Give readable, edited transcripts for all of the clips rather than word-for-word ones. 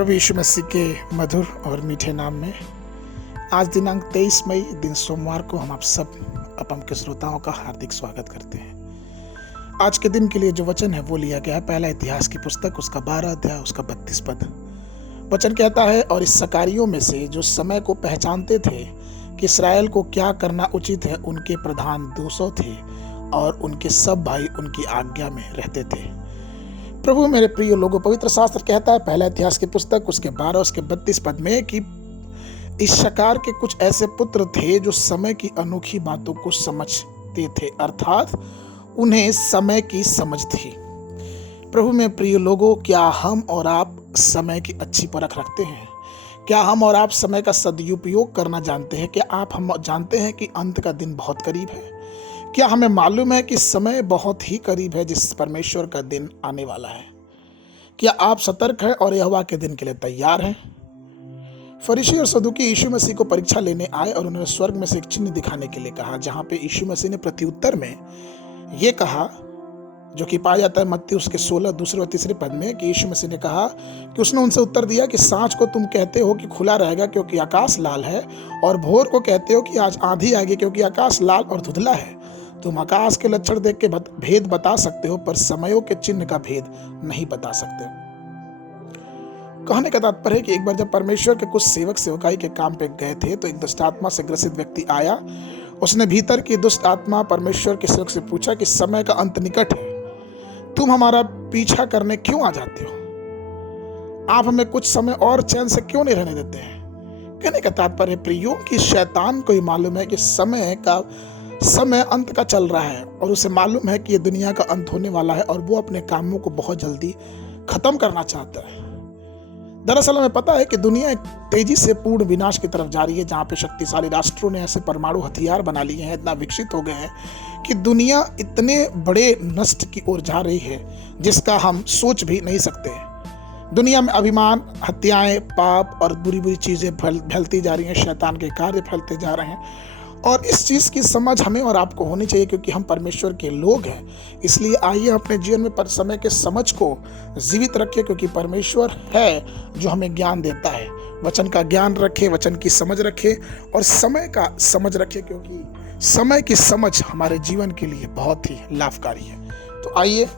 प्रभु यीशु मसीह के मधुर और मीठे नाम में आज दिनांक 23 मई दिन सोमवार को हम आप सब अपम के श्रोताओं का हार्दिक स्वागत करते हैं। आज के दिन के लिए जो वचन है वो लिया गया है पहला इतिहास की पुस्तक उसका 12 अध्याय उसका 32 पद। वचन कहता है, और इस सकारियों में से जो समय को पहचानते थे कि इसराइल को क्या करना उचित है, उनके प्रधान 200 थे और उनके सब भाई उनकी आज्ञा में रहते थे। प्रभु मेरे प्रिय लोगों, पवित्र शास्त्र कहता है पहला इतिहास की पुस्तक उसके 12 उसके 32 पद में कि इस शकार के कुछ ऐसे पुत्र थे जो समय की अनोखी बातों को समझते थे, अर्थात उन्हें समय की समझ थी। प्रभु में प्रिय लोगों, क्या हम और आप समय की अच्छी परख रखते हैं? क्या हम और आप समय का सदुपयोग करना जानते हैं? क्या हम जानते हैं कि अंत का दिन बहुत करीब है? क्या हमें मालूम है कि समय बहुत ही करीब है जिस परमेश्वर का दिन आने वाला है? क्या आप सतर्क हैं और यहोवा के दिन के लिए तैयार हैं? फरीसी और सदूकी यीशु मसीह को परीक्षा लेने आए और उन्होंने स्वर्ग में से एक चिन्ह दिखाने के लिए कहा, जहां पे यीशु मसीह ने प्रत्युत्तर में ये कहा, जो कि पाया जाता है मत्ती उसके 16 दूसरे और तीसरे पद में, कि यीशु मसीह ने कहा कि उसने उनसे उत्तर दिया कि सांझ को तुम कहते हो कि खुला रहेगा क्योंकि आकाश लाल है, और भोर को कहते हो कि आज आंधी आएगी क्योंकि आकाश लाल और धुंधला है। तुम आकाश के लक्षण देख के भेद बता सकते हो, पर समयों के चिन्ह का भेद नहीं बता सकते। कहने का तात्पर्य है कि एक बार जब परमेश्वर के कुछ सेवक सेवकाई के काम पे गए थे तो एक दुष्ट आत्मा से ग्रसित व्यक्ति आया। उसने भीतर की दुष्ट आत्मा परमेश्वर के सेवक से पूछा कि समय का अंत निकट है, तुम हमारा पीछा करने क्यों आ जाते हो? आप हमें कुछ समय और चैन से क्यों नहीं रहने देते हैं? कहने का तात्पर्य प्रियो कि शैतान को ही मालूम है कि समय अंत का चल रहा है, और उसे मालूम है कि ये दुनिया का अंत होने वाला है, और वो अपने कामों को बहुत जल्दी खत्म करना चाहता है। दरअसल हमें पता है कि दुनिया एक तेजी से पूर्ण विनाश की तरफ जा रही है, जहां पे शक्तिशाली राष्ट्रों ने ऐसे परमाणु हथियार बना लिए हैं, इतना विकसित हो गए हैं कि दुनिया इतने बड़े नष्ट की ओर जा रही है जिसका हम सोच भी नहीं सकते। दुनिया में अभिमान, हत्याएं, पाप और बुरी बुरी चीजें फैलती जा रही हैं, शैतान के कार्य फैलते जा रहे हैं, और इस चीज की समझ हमें और आपको होनी चाहिए क्योंकि हम परमेश्वर के लोग हैं। इसलिए आइए अपने जीवन में समय के समझ को जीवित रखें, क्योंकि परमेश्वर है जो हमें ज्ञान देता है। वचन का ज्ञान रखें, वचन की समझ रखें और समय का समझ रखें, क्योंकि समय की समझ हमारे जीवन के लिए बहुत ही लाभकारी है। तो आइए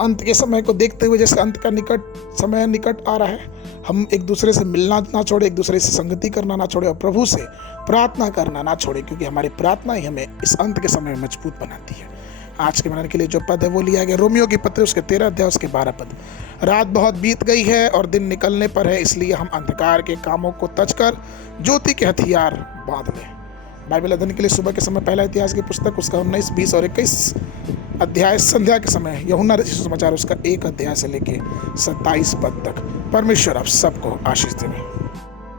अंत के समय को देखते हुए, जैसे अंत का समय निकट आ रहा है, हम एक दूसरे से मिलना ना छोड़े, एक दूसरे से संगति करना ना छोड़े और प्रभु से प्रार्थना करना ना छोड़े, क्योंकि हमारी प्रार्थना ही हमें इस अंत के समय में मजबूत बनाती है। आज के मनाने के लिए जो पद है वो लिया गया रोमियो की पत्र उसके 13 अध्याय उसके 12 पद। रात बहुत बीत गई है और दिन निकलने पर है, इसलिए हम अंधकार के कामों को तज कर ज्योति के हथियार बांध लें। बाइबल अध्ययन के लिए सुबह के समय पहला इतिहास की पुस्तक उसका 19, 20 और 21 अध्याय, संध्या के समय यूहन्ना रचित समाचार उसका 1 अध्याय से लेके 27 पद तक। परमेश्वर आप सबको आशीष देवे।